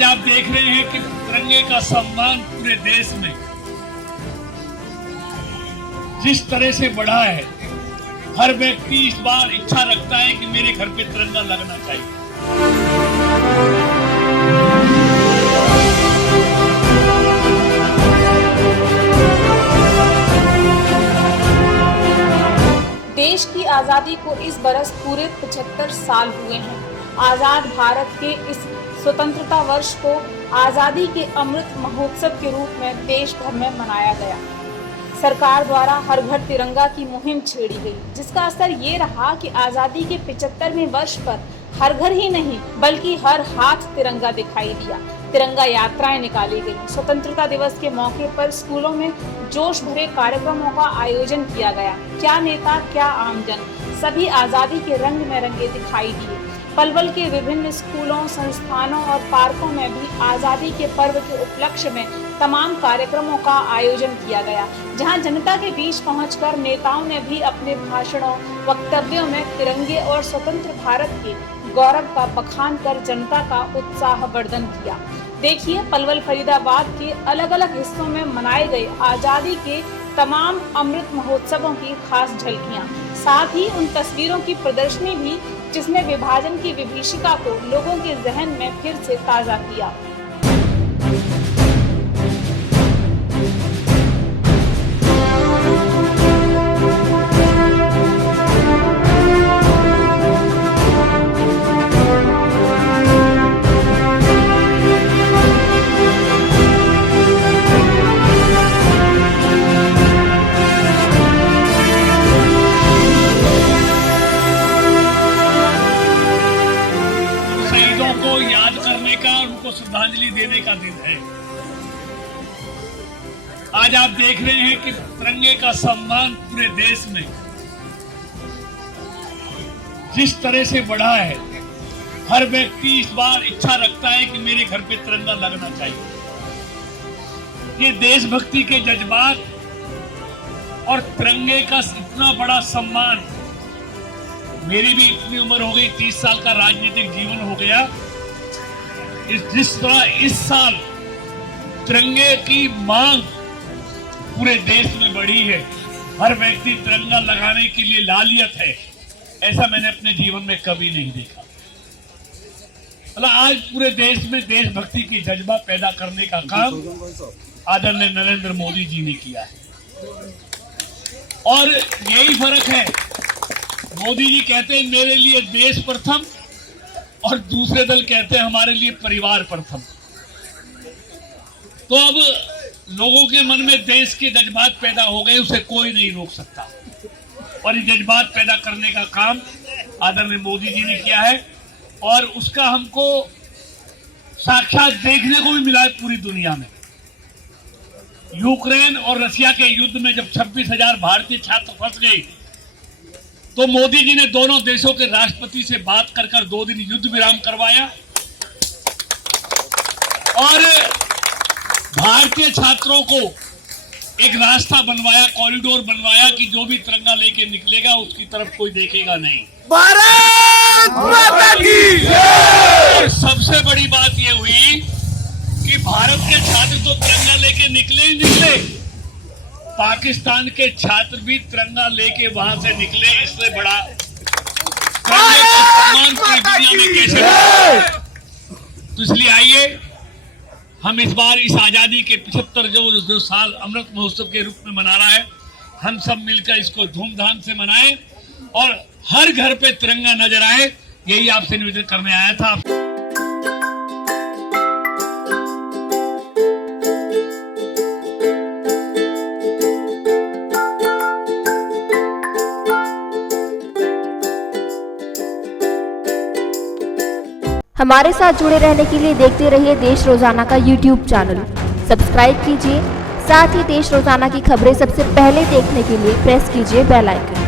आज आप देख रहे हैं कि तिरंगे का सम्मान पूरे देश में जिस तरह से बढ़ा है, हर व्यक्ति इस बार इच्छा रखता है कि मेरे घर पे तिरंगा लगना चाहिए। देश की आज़ादी को इस बरस पूरे 75 साल हुए हैं। आज़ाद भारत के इस स्वतंत्रता वर्ष को आज़ादी के अमृत महोत्सव के रूप में देश भर में मनाया गया। सरकार द्वारा हर घर तिरंगा की मुहिम छेड़ी गई, जिसका असर ये रहा कि आज़ादी के 75वें वर्ष पर हर घर ही नहीं बल्कि हर हाथ तिरंगा दिखाई दिया। तिरंगा यात्राएं निकाली गई। स्वतंत्रता दिवस के मौके पर स्कूलों में जोश भरे कार्यक्रमों का आयोजन किया गया। क्या नेता क्या आमजन, सभी आज़ादी के रंग में रंगे दिखाई दिए। पलवल के विभिन्न स्कूलों, संस्थानों और पार्कों में भी आज़ादी के पर्व के उपलक्ष्य में तमाम कार्यक्रमों का आयोजन किया गया, जहां जनता के बीच पहुंचकर नेताओं ने भी अपने भाषणों, वक्तव्यों में तिरंगे और स्वतंत्र भारत के गौरव का बखान कर जनता का उत्साह वर्धन किया। देखिए पलवल फरीदाबाद के अलग अलग हिस्सों में मनाए गए आज़ादी के तमाम अमृत महोत्सवों की खास झलकियां, साथ ही उन तस्वीरों की प्रदर्शनी भी जिसने विभाजन की विभीषिका को लोगों के जहन में फिर से ताज़ा किया। याद करने का, उनको श्रद्धांजलि देने का दिन है। आज आप देख रहे हैं कि तिरंगे का सम्मान पूरे देश में जिस तरह से बढ़ा है, हर व्यक्ति इस बार इच्छा रखता है कि मेरे घर पे तिरंगा लगना चाहिए। ये देशभक्ति के जज्बात और तिरंगे का इतना बड़ा सम्मान, मेरी भी इतनी उम्र हो गई, 30 साल का राजनीतिक जीवन हो गया। जिस तरह इस साल तिरंगे की मांग पूरे देश में बढ़ी है, हर व्यक्ति तिरंगा लगाने के लिए लालियत है, ऐसा मैंने अपने जीवन में कभी नहीं देखा। मतलब आज पूरे देश में देशभक्ति की जज्बा पैदा करने का काम आदरणीय नरेंद्र मोदी जी ने किया है। और यही फर्क है, मोदी जी कहते हैं मेरे लिए देश प्रथम, और दूसरे दल कहते हैं हमारे लिए परिवार प्रथम। तो अब लोगों के मन में देश के जज्बात पैदा हो गए, उसे कोई नहीं रोक सकता। और ये जज्बात पैदा करने का काम आदरणीय मोदी जी ने किया है, और उसका हमको साक्षात देखने को भी मिला है पूरी दुनिया में। यूक्रेन और रशिया के युद्ध में जब 26,000 भारतीय छात्र फंस गए, तो मोदी जी ने दोनों देशों के राष्ट्रपति से बात कर 2 दिन युद्ध विराम करवाया और भारतीय छात्रों को एक रास्ता बनवाया, कॉरिडोर बनवाया कि जो भी तिरंगा लेके निकलेगा उसकी तरफ कोई देखेगा नहीं। भारत माता की जय। सबसे बड़ी बात यह हुई कि भारत के छात्र तो तिरंगा लेके निकले ही निकले, पाकिस्तान के छात्र भी तिरंगा लेके वहां से निकले। इससे बड़ा सम्मान पूरी दुनिया में कैसे है? तो इसलिए आइए हम इस बार इस आजादी के 75 जो साल अमृत महोत्सव के रूप में मना रहा है, हम सब मिलकर इसको धूमधाम से मनाएं और हर घर पे तिरंगा नजर आए, यही आपसे निवेदन करने आया था। हमारे साथ जुड़े रहने के लिए देखते रहिए देश रोजाना का YouTube चैनल। सब्सक्राइब कीजिए, साथ ही देश रोजाना की खबरें सबसे पहले देखने के लिए प्रेस कीजिए बेल आइकन।